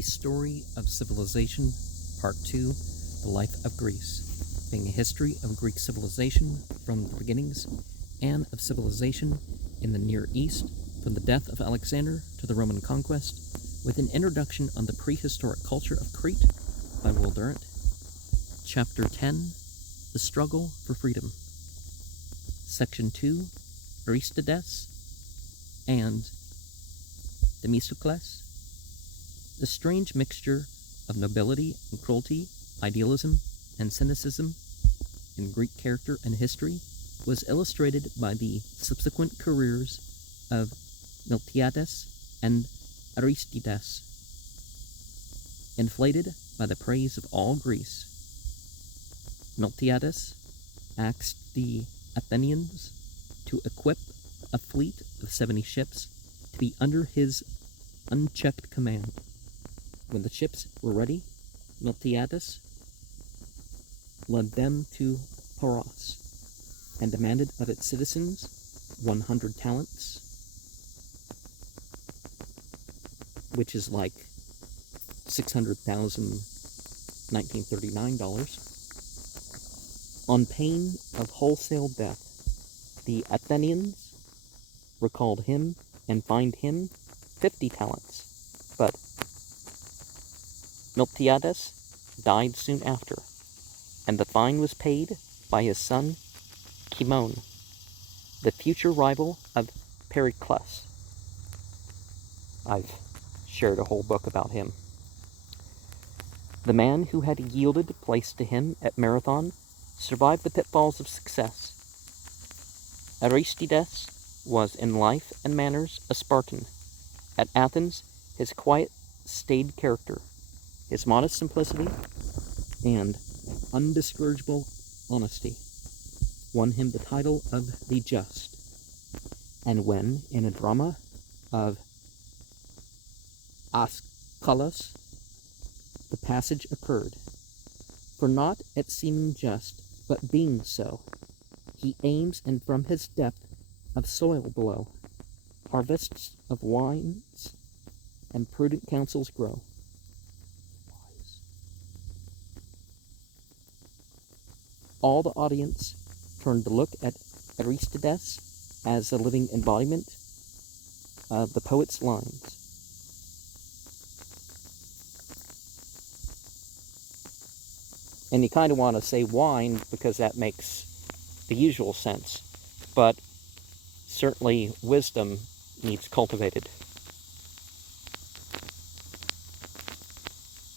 The Story of Civilization, Part 2, The Life of Greece, being a history of Greek civilization from the beginnings and of civilization in the Near East from the death of Alexander to the Roman conquest, with an introduction on the prehistoric culture of Crete by Durant. Chapter 10, The Struggle for Freedom. Section 2, Aristides and Themistocles. The strange mixture of nobility and cruelty, idealism and cynicism in Greek character and history was illustrated by the subsequent careers of Miltiades and Aristides, inflated by the praise of all Greece. Miltiades asked the Athenians to equip a fleet of 70 ships to be under his unchecked command. When the ships were ready, Miltiades led them to Paros and demanded of its citizens 100 talents, which is like $600,000 1939 on pain of wholesale death. The Athenians recalled him and fined him 50 talents, but Miltiades died soon after, and the fine was paid by his son Cimon, the future rival of Pericles. I've shared a whole book about him. The man who had yielded place to him at Marathon survived the pitfalls of success. Aristides was in life and manners a Spartan. At Athens, his quiet, staid character, his modest simplicity, and undiscourageable honesty won him the title of the Just. And when, in a drama of Aeschylus, the passage occurred, "For not at seeming just, but being so, he aims, and from his depth of soil below, harvests of wines and prudent counsels grow." All the audience turned to look at Aristides as a living embodiment of the poet's lines. And you kind of want to say wine because that makes the usual sense, but certainly wisdom needs cultivated.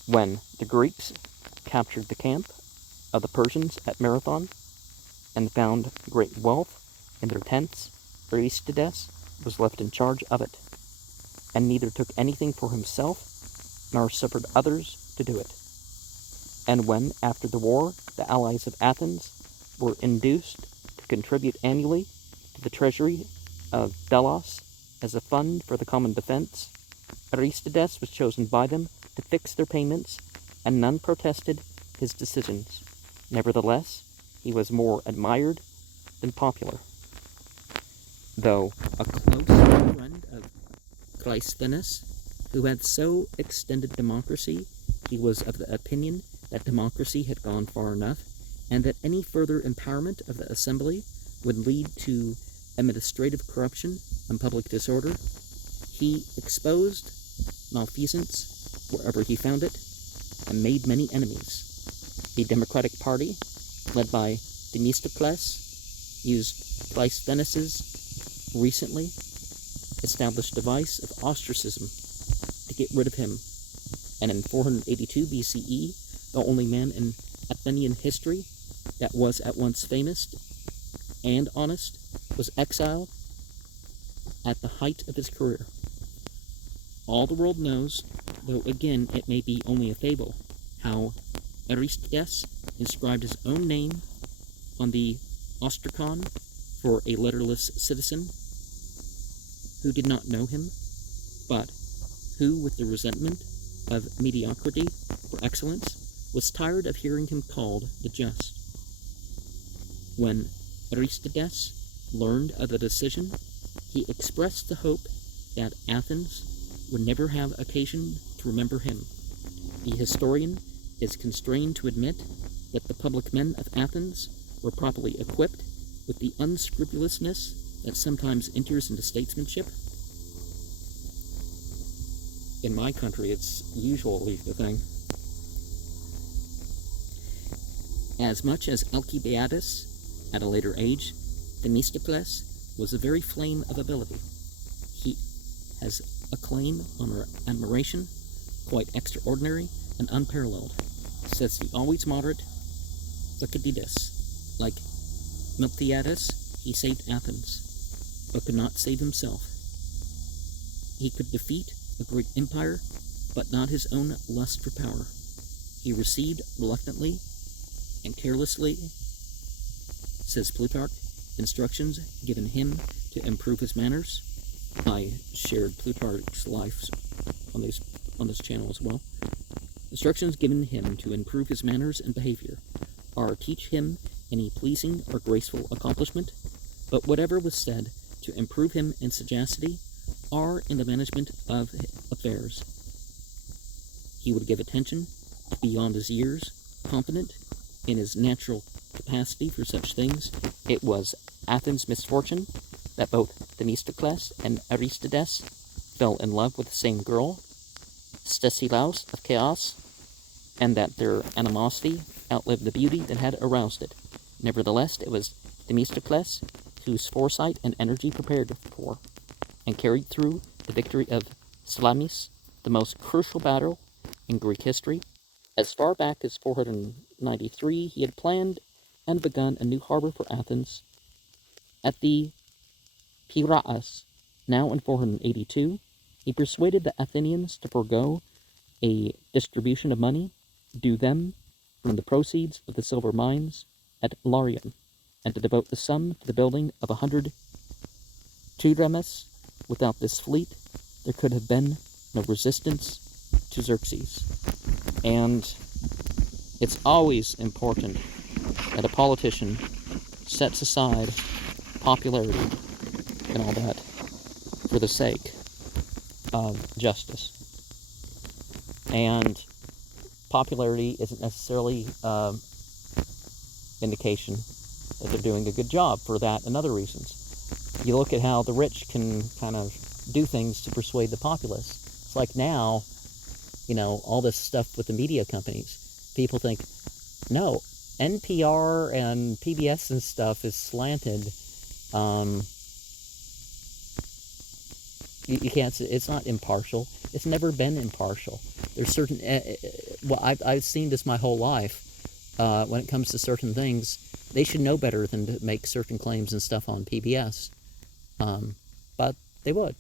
When the Greeks captured the camp of the Persians at Marathon and found great wealth in their tents, Aristides was left in charge of it, and neither took anything for himself nor suffered others to do it. And when, after the war, the allies of Athens were induced to contribute annually to the treasury of Delos as a fund for the common defense, Aristides was chosen by them to fix their payments, and none protested his decisions. Nevertheless, he was more admired than popular. Though a close friend of Cleisthenes, who had so extended democracy, he was of the opinion that democracy had gone far enough, and that any further empowerment of the assembly would lead to administrative corruption and public disorder. He exposed malfeasance wherever he found it, and made many enemies. A democratic party, led by Themistocles, used Cleisthenes' recently established device of ostracism to get rid of him, and in 482 BCE, the only man in Athenian history that was at once famous and honest was exiled at the height of his career. All the world knows, though again it may be only a fable, how Aristides inscribed his own name on the ostracon for a letterless citizen who did not know him, but who, with the resentment of mediocrity for excellence, was tired of hearing him called the Just. When Aristides learned of the decision, he expressed the hope that Athens would never have occasion to remember him. The historian is constrained to admit that the public men of Athens were properly equipped with the unscrupulousness that sometimes enters into statesmanship. In my country, it's usually the thing. As much as Alcibiades, at a later age, Themistocles was a very flame of ability. He has a claim on admiration, quite extraordinary and unparalleled, says the always moderate Thucydides. Like Miltiades, he saved Athens, but could not save himself. He could defeat a great empire, but not his own lust for power. He received reluctantly and carelessly, says Plutarch, instructions given him to improve his manners. I shared Plutarch's life on this channel as well. Instructions given him to improve his manners and behavior are teach him any pleasing or graceful accomplishment, but whatever was said to improve him in sagacity are in the management of affairs. He would give attention beyond his years, confident in his natural capacity for such things. It was Athens' misfortune that both Themistocles and Aristides fell in love with the same girl, Stesilaus of Chaos, and that their animosity outlived the beauty that had aroused it. Nevertheless, it was Themistocles whose foresight and energy prepared for and carried through the victory of Salamis, the most crucial battle in Greek history. As far back as 493, he had planned and begun a new harbor for Athens at the Piraeus. Now in 482, he persuaded the Athenians to forego a distribution of money due them from the proceeds of the silver mines at Larion, and to devote the sum to the building of 100 triremes. Without this fleet, there could have been no resistance to Xerxes. And it's always important that a politician sets aside popularity and all that for the sake of justice. And popularity isn't necessarily indication that they're doing a good job for that and other reasons. You look at how the rich can kind of do things to persuade the populace. It's like now, all this stuff with the media companies. People think, no, NPR and PBS and stuff is slanted. You can't. It's not impartial. It's never been impartial. There's certain. I've seen this my whole life. When it comes to certain things, they should know better than to make certain claims and stuff on PBS. But they would,